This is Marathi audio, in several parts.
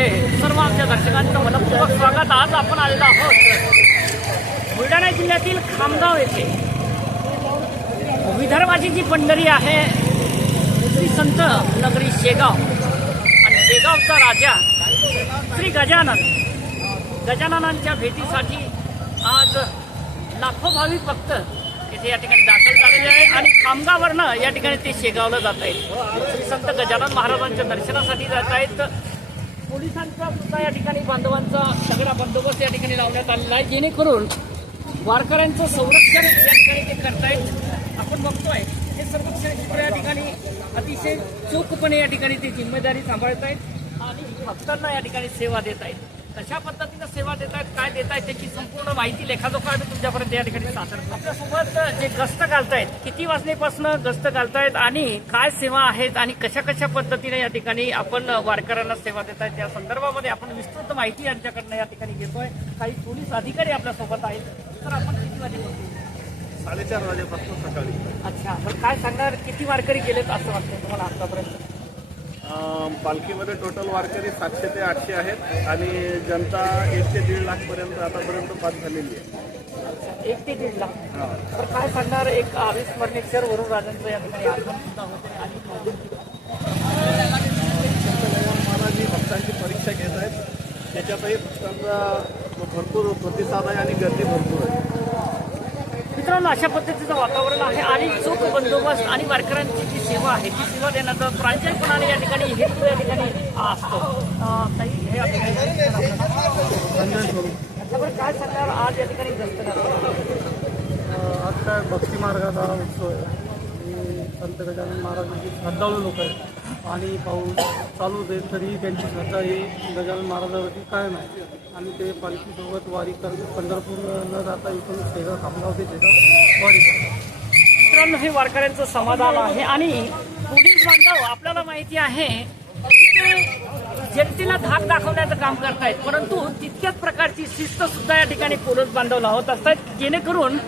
मध्ये सर्व आमच्या दर्शकांचं मनपूर्वक स्वागत। आज आपण आलेलो आहोत बुलढाणा जिल्ह्यातील खामगाव येथे। विदर्भाची जी पंढरी आहे श्री संत नगरी शेगाव आणि शेगावचा राजा श्री गजाननांच्या भेटीसाठी आज लाखो भाविक भक्त इथे या ठिकाणी दाखल झालेले आहे आणि खामगाववरनं या ठिकाणी ते शेगावला जात आहेत। श्री संत गजानन महाराजांच्या दर्शनासाठी जात आहेत। पोलिसांचा सुद्धा या ठिकाणी बांधवांचा सगळा बंदोबस्त या ठिकाणी लावण्यात आलेला आहे, जेणेकरून वारकऱ्यांचं संरक्षण या ठिकाणी ते करतायत। आपण बघतोय हे सर्व या ठिकाणी अतिशय चोखपणे या ठिकाणी ते जिम्मेदारी सांभाळत आहेत आणि भक्तांना या ठिकाणी सेवा देत आहेत। कशा पद्धतीनं सेवा देत आहेत, काय देत आहेत त्याची संपूर्ण माहिती लेखाजोखा आम्ही तुमच्यापर्यंत या ठिकाणी सादर करतो। आपल्यासोबत जे गस्त घालतायत, किती वाजण्यापासून गस्त घालतायत आणि काय सेवा आहेत आणि कशा कशा पद्धतीने या ठिकाणी आपण वारकऱ्यांना सेवा देत आहेत, त्या संदर्भामध्ये आपण विस्तृत माहिती यांच्याकडनं या ठिकाणी घेतोय। काही पोलीस अधिकारी आपल्यासोबत आहेत, तर आपण किती वाजेपासून? 4:30 वाजेपासून सकाळी। अच्छा, तर काय सांगणार, किती वारकरी गेलेत असं वाटतं तुम्हाला आतापर्यंत? पालखीमध्ये टोटल वारकरी 700 ते 800 आहेत आणि जनता 1 ते 1.5 लाखपर्यंत आतापर्यंत पास झालेली आहे। 1 ते 1.5 लाख। तर काय सांगणार, एक अविस्मरणीय क्षण वरून राजांचं या ठिकाणी आगमन सुद्धा होते आणि महाराज ही भक्तांची परीक्षा घेत आहेत, त्याच्यातही भक्तांचा भरपूर प्रतिसाद आहे आणि गर्दी भरपूर आहे। मित्रांनो, अशा पद्धतीचं वातावरण आहे आणि चोख बंदोबस्त आणि वारकऱ्यांची जी सेवा आहे ती सेवा देण्याचं प्रांजळपणाने या ठिकाणी हेतू या ठिकाणी असतो। हे या ठिकाणी काय सांगणार, आज या ठिकाणी गस्त आज काय भक्ती मार्गाचा उत्सव आहे आणि संत गजानन महाराजांची श्रद्धाळू लोक आहेत आणि पाऊस चालू दे तरी त्यांची श्रद्धा ही गजानन महाराजावरती कायम आहे आणि ते पालखीसोबत वारी करत पंढरपूर न जाता इथून शेगाव खामगाव ते शेगाव वारी करतात। मित्रांनो, हे वारकऱ्यांचं समाधान आहे आणि पोलीस बांधव आपल्याला माहिती आहे ते जनतेला धाक दाखवण्याचं काम करतायत, परंतु तितक्याच प्रकारची शिस्त सुद्धा या ठिकाणी पोलीस बांधव लावत असतात, जेणेकरून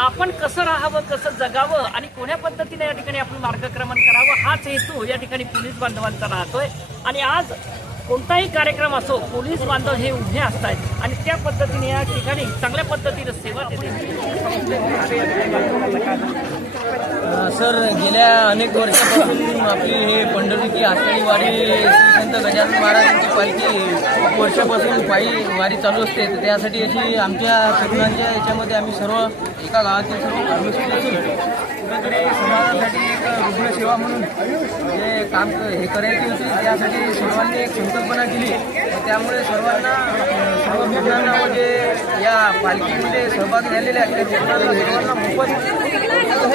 आपण कसं राहावं, कसं जगावं आणि कोण्या पद्धतीने या ठिकाणी आपण मार्गक्रमण करावं हाच हेतू या ठिकाणी पोलीस बांधवांचा राहतोय। आणि आज कोणताही कार्यक्रम असो, पोलीस बांधव हे उभे असतात आणि त्या पद्धतीने या ठिकाणी चांगल्या पद्धतीने सेवा देते। सर, गेल्या अनेक वर्षापासून आपली हे पंढरीची आषाढी वारी श्री संत गजानन महाराजांची पालखी खूप वर्षापासून पायी वारी चालू असते, तर त्यासाठी अशी आमच्या तरुणांच्या याच्यामध्ये आम्ही सर्व एका गावातील सर्व कर्मचारी असून कुठेतरी समाजासाठी एक रुग्णसेवा म्हणून जे काम हे करायची होती, त्यासाठी सर्वांनी एक संकल्पना केली। त्यामुळे सर्वांना सर्व रुग्णांना म्हणजे या पालखीमध्ये सहभागी झालेले आहेत त्यांना सर्वांना मोफत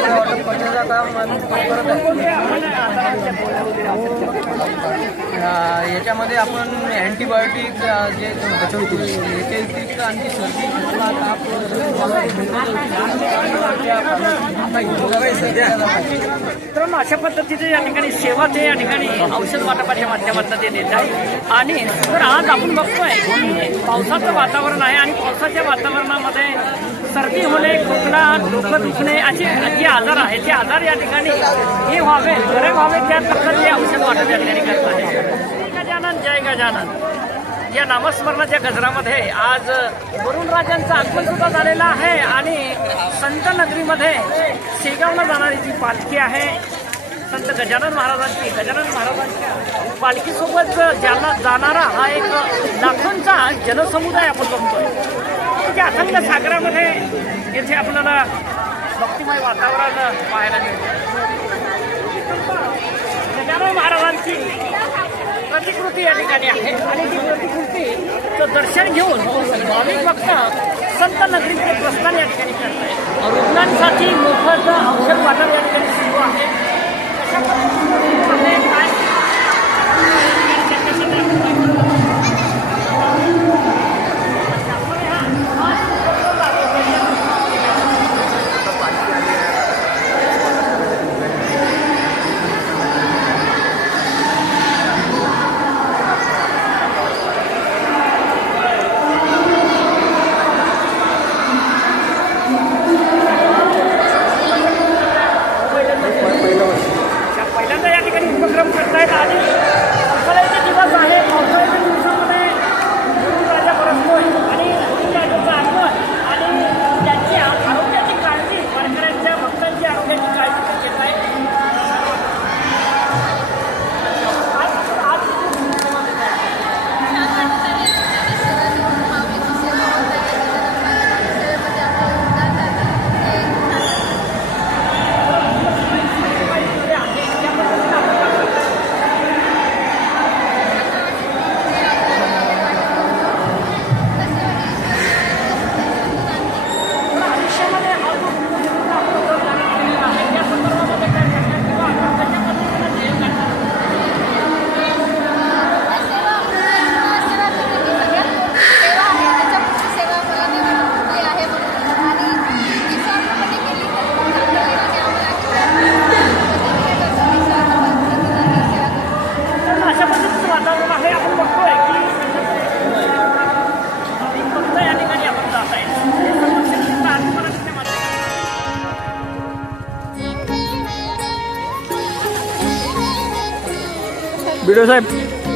वाटप करण्याचं काम आम्ही करत आहे। याच्यामध्ये आपण अँटीबायोटिक जे बचवतो याच्या व्यतिरिक्त आणखी सर्दी खोकला ताप मित्रांनो, अशा पद्धतीचे या ठिकाणी सेवा ते या ठिकाणी औषध वाटपाच्या माध्यमातून ते देत आहे। आणि तर आज आपण बघतोय की पावसाचं वातावरण आहे आणि पावसाच्या वातावरणामध्ये सर्दी होणे, खोकला, डोकं दुखणे असे जे आजार आहेत ते आजार या ठिकाणी हे व्हावे, बरे व्हावे, त्या प्रकारचे औषध वाटप या ठिकाणी करत आहे। गजानन जय गजानन या नामस्मरणाच्या गजरामध्ये आज वरुण राजांचं आगमन सुद्धा झालेलं आहे आणि संत नगरीमध्ये शेगावला जाणारी जी पालखी आहे संत गजानन महाराजांच्या पालखीसोबत ज्यांना जाणारा हा एक लाखोंचा जनसमुदाय आपण बघतोय। म्हणजे अथंग सागरामध्ये येथे आपल्याला भक्तिमय वातावरण पाहायला मिळतं। गजानन महाराजांची प्रतिकृती या ठिकाणी आहे आणि ती प्रतिकृतीचं दर्शन घेऊन भाविक भक्त संत नगरीचे प्रस्थान या ठिकाणी करत आहेत। रुग्णांसाठी मोफत औषध वाटप या ठिकाणी सुरू आहे। अशा पद्धतीने काय पहिल्यांदा या ठिकाणी बीडीओ साहेब